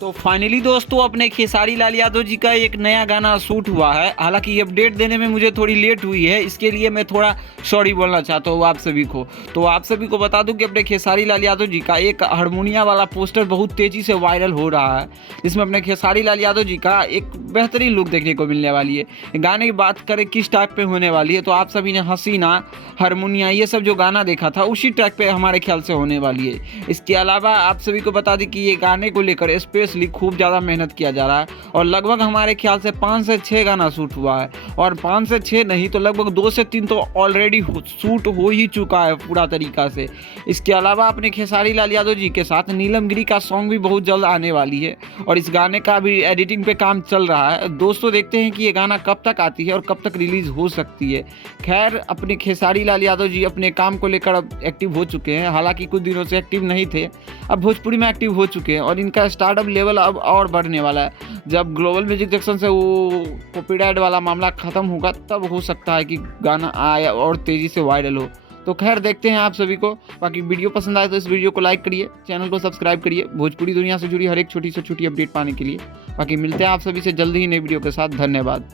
तो फाइनली दोस्तों अपने खेसारी लाल यादव जी का एक नया गाना शूट हुआ है। हालांकि ये अपडेट देने में मुझे थोड़ी लेट हुई है, इसके लिए मैं थोड़ा सॉरी बोलना चाहता हूँ आप सभी को। तो आप सभी को बता दूं कि अपने खेसारी लाल यादव जी का एक हारमोनिया वाला पोस्टर बहुत तेज़ी से वायरल हो रहा है, जिसमें अपने खेसारी लाल यादव जी का एक बेहतरीन लुक देखने को मिलने वाली है। गाने की बात करें किस टाइप पे होने वाली है, तो आप सभी ने हसीना, हारमोनिया ये सब जो गाना देखा था उसी ट्रैक पे हमारे ख्याल से होने वाली है। इसके अलावा आप सभी को बता दें कि ये गाने को लेकर स्पेशली खूब ज़्यादा मेहनत किया जा रहा है और लगभग हमारे ख्याल से 5 से 6 गाना शूट हुआ है, और 5 से 6 नहीं तो लगभग 2 से 3 तो ऑलरेडी शूट हो ही चुका है पूरा तरीका से। इसके अलावा अपने खेसारी लाल यादव जी के साथ नीलम गिरी का सॉन्ग भी बहुत जल्द आने वाली है और इस गाने का भी एडिटिंग पे काम चल रहा है। दोस्तों देखते हैं कि ये गाना कब तक आती है और कब तक रिलीज हो सकती है। खैर अपने खेसारी लाल यादव जी अपने काम को लेकर अब एक्टिव हो चुके हैं, हालांकि कुछ दिनों से एक्टिव नहीं थे, अब भोजपुरी में एक्टिव हो चुके हैं और इनका स्टार्टअप लेवल अब और बढ़ने वाला है। जब ग्लोबल म्यूजिक जंक्शन से वो कॉपीराइट वाला मामला खत्म होगा तब हो सकता है कि गाना आए और तेज़ी से वायरल हो। तो खैर देखते हैं आप सभी को। बाकी वीडियो पसंद आए तो इस वीडियो को लाइक करिए, चैनल को सब्सक्राइब करिए भोजपुरी दुनिया से जुड़ी हर एक छोटी से छोटी अपडेट पाने के लिए। बाकी मिलते हैं आप सभी से जल्दी ही नई वीडियो के साथ। धन्यवाद।